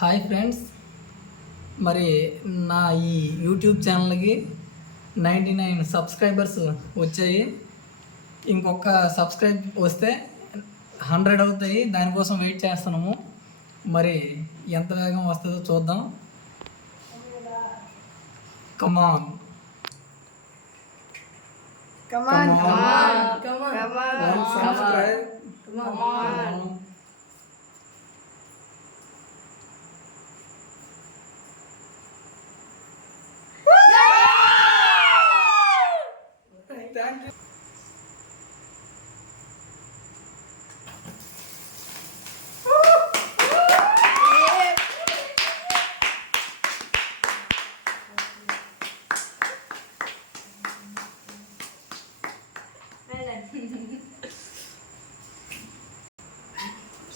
Hi friends, మరి నా ఈ యూట్యూబ్ ఛానల్కి 99 సబ్స్క్రైబర్స్ వచ్చాయి. ఇంకొక సబ్స్క్రైబ్ వస్తే 100 అవుతాయి. దానికోసం వెయిట్ చేస్తున్నాము. మరి ఎంత వేగం వస్తుందో చూద్దాం. Come on subscribe. Thank you.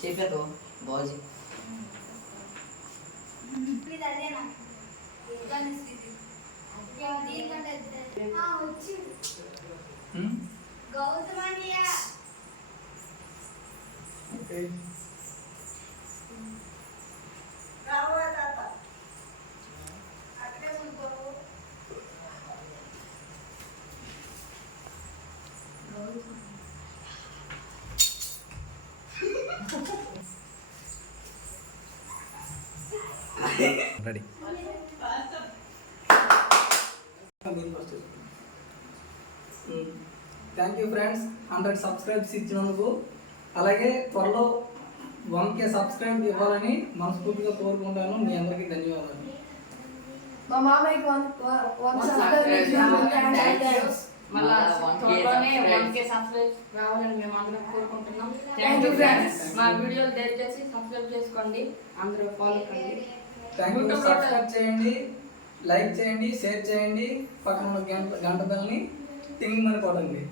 शेफे तो बहुत जी ready. Thank you friends, 100 subscribes ఇచ్చినందుకు. అలాగే త్వరలో 1K సబ్స్క్రైబ్ ఇవ్వాలని మనస్ఫూర్తిగా కోరుకుంటాను. మీ అందరికీ ధన్యవాదాలు. మా మామయ్యకి రావాలని మేము అందరం కోరుకుంటున్నాం. Thank you friends. మా వీడియోలు దయచేసి సబ్స్క్రైబ్ చేసుకోండి, అందరూ ఫాలో కండి. Thank you. సబ్స్క్రైబ్ చేయండి, లైక్ చేయండి, షేర్ చేయండి, పక్కన ఉన్న గంట బెల్ని టింగ్ అని కొట్టండి.